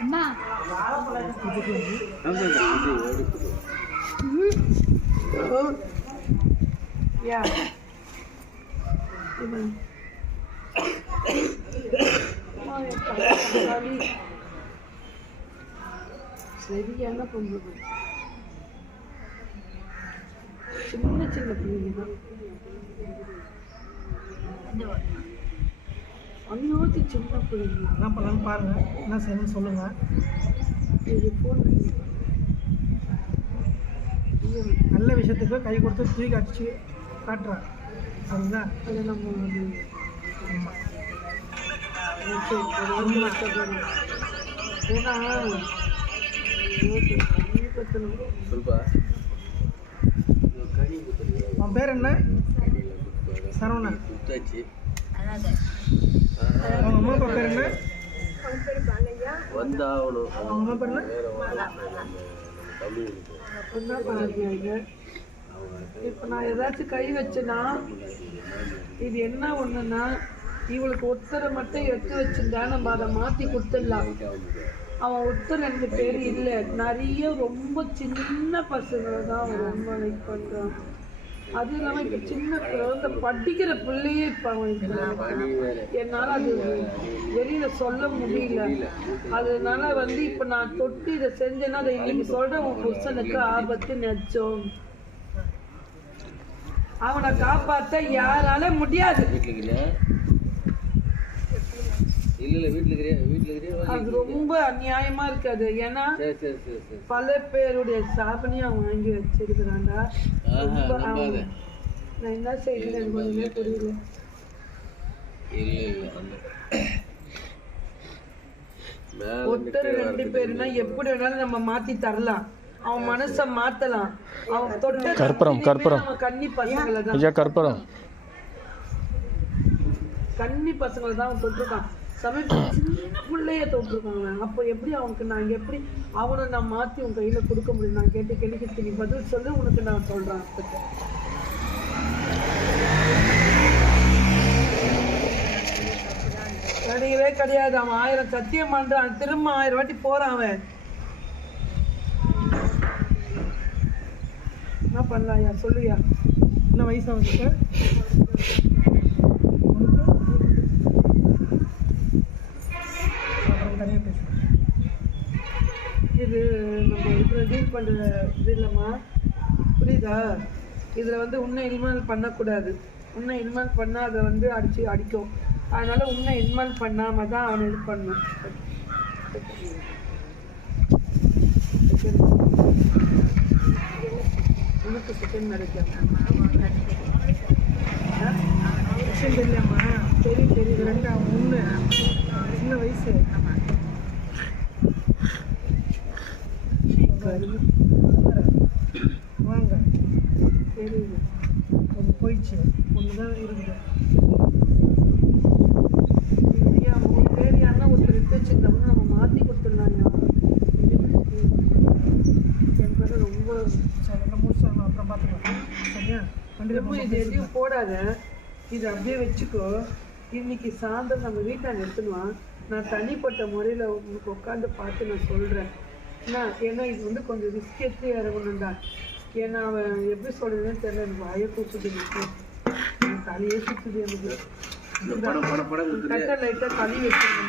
அம்மா யா சரியான பொம்பளை சின்ன சின்ன பிள்ளைங்க தான் அஞ்சோத்தி சின்ன பிள்ளைங்க என்ன பண்ணலான்னு பாருங்க, என்ன செய்யணும்னு சொல்லுங்க. இது ஃபோன் நல்ல விஷயத்துக்கு கை கொடுத்து தூக்கி அடிச்சு காட்டுறேன், சரிங்களா? அதை நம்ம ஏன்னா சொல்பா. உன் பேர் என்ன? சரவணன். அவங்க அம்மா அப்பா பேர் என்ன? வந்தாவணும். அவங்க அம்மா பேர் என்ன? என்ன பண்ணாங்க? இப்போ நான் ஏதாச்சும் கை வச்சேன்னா இது என்ன ஒண்ணுன்னா, இவளுக்கு ஒருத்தரை மட்டும் எடுத்து வச்சிருந்தா நம்ம அதை மாற்றி கொடுத்துடலாம். அவன் ஒருத்தர் 2 பேர் இல்லை, நிறைய ரொம்ப சின்ன பசங்களை தான் அவன் ரொம்ப லைக் பண்ணுறான். அதுவும் இல்லாமல் இப்போ சின்ன குழந்தை படிக்கிற பிள்ளையே இப்போ அவன் என்னால் அது வெளியில் சொல்ல முடியல. அதனால இப்போ நான் தொட்டு இதை செஞ்சேன்னா அதை இன்னைக்கு சொல்கிறேன், உன் புருஷனுக்கு ஆபத்து நெச்சோம். அவனை காப்பாற்ற யாரால முடியாது. அது ரொம்ப அநியாயமா இருக்காது. ஏன்னா பல பேருடைய சாபனையும் அவன் வாங்கி வச்சிருக்கிறான்டா. நான் என்ன செய்யறது எனக்கு ஒண்ணுமே புரியல. ஒருத்தர் 2 பேருனா எப்படி வேணாலும் நம்ம மாத்தி தரலாம், அவன் மனசை மாத்தலாம். அவன் தொட்ட கன்னி பசங்களை தான் கன்னி பசங்களை தான் அவன் தொட்டிருக்கான். சமயம் சின்ன பிள்ளைய தொட்டிருக்காங்க. அப்போ எப்படி அவனுக்கு நான் எப்படி அவனை நான் மாற்றி உன் கையில் கொடுக்க முடியும்? நான் கேட்டு கேள்விக்கு நீ பதில் சொல்லு, உனக்கு நான் சொல்கிறேன். கிடையவே கிடையாது. அவன் 1000 சத்தியம் பண்றான், திரும்ப 1000 வாட்டி போறான். அவன் என்ன பண்ணலாம்யா? சொல்லுயா. என்ன வயசு அவனுக்கு? இது நம்ம இதில் டீல் பண்ணுற இது இல்லைம்மா, புரியுதா? இதில் உன்னை இன்வால்வ் பண்ணக்கூடாது. உன்னை இன்வால்வ் பண்ணால் அதை அடிக்கும். அதனால் உன்னை இன்வால்வ் பண்ணாமல் தான் அவனை இது பண்ணணும். உனக்கு செகண்ட் மேரேஜ் விஷயம் தெரியலம்மா? தெரியும். 2 அவன் 1 சின்ன வயசு. வாங்க, தெரியுது. அது போயிடுச்சு. 1 தான் இருக்குது. ஐயா 3 பேர் யாருன்னா ஒருத்தர் எடுத்து வச்சுருந்தோம்னா நம்ம மாற்றி கொடுத்துடலாம்யா. என் பேர் ரொம்ப முடிச்சாங்க, அப்புறம் பார்த்துக்கலாம், சரியா? இது எதையும் போடாத, இது அப்படியே வச்சுக்கோ. இன்னைக்கு சாயந்தரம் நம்ம வீட்டாங்க எடுத்துடுவான். நான் தனிப்பட்ட முறையில் உங்களுக்கு உட்காந்து பார்த்து நான் சொல்கிறேன். ஏன்னா இது கொஞ்சம் ரிஸ்க் எடுத்து இறங்கணும்டா. ஏன்னா அவன் எப்படி சொல்றதுன்னு தெரியல. எனக்கு வாயை கூச்சுது, தலையே சுற்றுது. எனக்கு லைட்டாக களி வச்சுருந்தோம்மா.